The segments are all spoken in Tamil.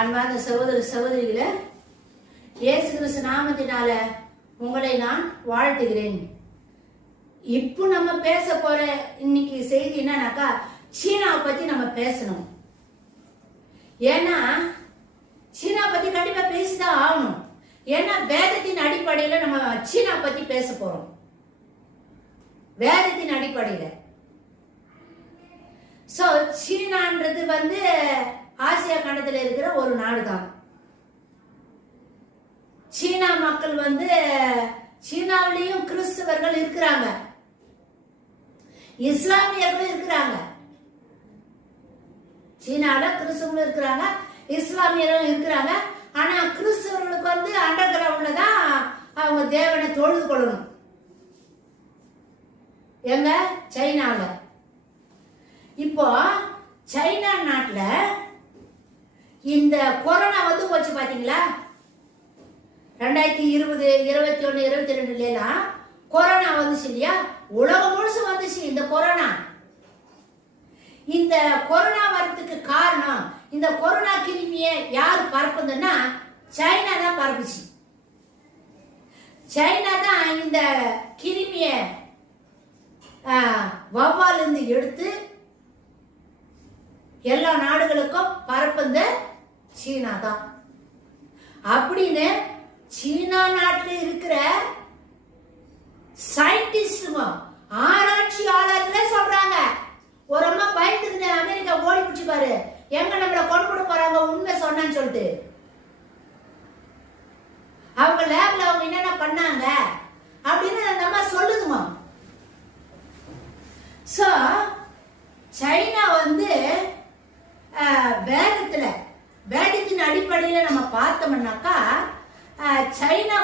அன்பார்ந்த சகோதர சகோதரிகளே, இயேசு கிறிஸ்து நாமத்தினால உங்களை நான் வாழ்த்துகிறேன். இப்போ நம்ம பேச போற இன்னைக்கு செய்தி என்னன்னாக்கா, சீனாவை பத்தி நம்ம பேசணும். ஏன்னா சீனா பத்தி கண்டிப்பா பேசிதான் ஆகணும். ஏன்னா வேதத்தின் அடிப்படையில நம்ம சீனா பத்தி பேச போறோம். வேதத்தின் அடிப்படையில சோ சீனான்றது ஆசியா கண்டத்துல இருக்கிற ஒரு நாடுதான். சீனா மக்கள் சீனாவிலையும் கிறிஸ்தவர்கள் இருக்கிறாங்க, இஸ்லாமியர்களும் இருக்கிறாங்க. சீனால கிறிஸ்தவர்களும் இருக்கிறாங்க, இஸ்லாமியர்களும் இருக்கிறாங்க. ஆனா கிறிஸ்தவர்களுக்கு அண்டர் கிரவுண்ட்ல தான் அவங்க தேவனை தொழுது கொள்ளணும். எங்க சைனால இப்போ சைனா நாட்டுல இந்த கொரோனா போச்சு பாத்தீங்களா? 2020, 21, 22 கொரோனா வந்துச்சு இல்லையா? உலகம் முழுசு வந்துச்சு இந்த கொரோனா. இந்த கொரோனா வரதுக்கு காரணம், இந்த கொரோனா கிருமிய யார் பரப்புதுன்னா சைனா தான் பரப்புச்சு. சைனா தான் இந்த கிருமிய வவ்வால இருந்து எடுத்து எல்லா நாடுகளுக்கும் பரப்புந்த சீனா தான். அப்படின்னு சீனா நாட்டில் இருக்கிற சயின்டிஸ்டுங்க, ஆராய்ச்சியாளர்களே சொல்றாங்க. ஒரு அம்மா பயந்துட்டு அமெரிக்கா ஓடி பிடிச்சு பாரு, எங்க நம்மள கொண்டு போறாங்க உண்மை சொன்னு சொல்லிட்டு. அவங்க லேப்ல அவங்க என்னென்ன பண்ணாங்க அப்படின்னு அந்த அம்மா சொல்லுதுமா. சோ சைனா வேதத்தின் அடிப்படையில நம்ம பார்த்தோம்னாக்கா, சைனா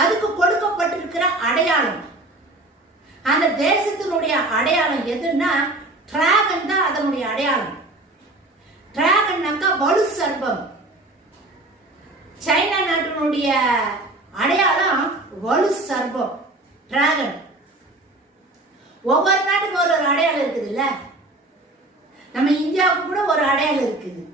அதுக்கு கொடுக்கப்பட்டிருக்கிற அடையாளம், அந்த தேசத்தினுடைய அடையாளம் எதுன்னா டிராகன் தான் அதனுடைய அடையாளம். டிராகன்னாக்கா வலு சர்ப்பம். சைனா நாட்டினுடைய அடையாளம் வலு சர்ப்பம், டிராகன். ஒவ்வொரு நாட்டுக்கு ஒரு அடையாளம் இருக்குது இல்ல? நம்ம இந்தியாவுக்கு கூட ஒரு அடையாளம் இருக்குது.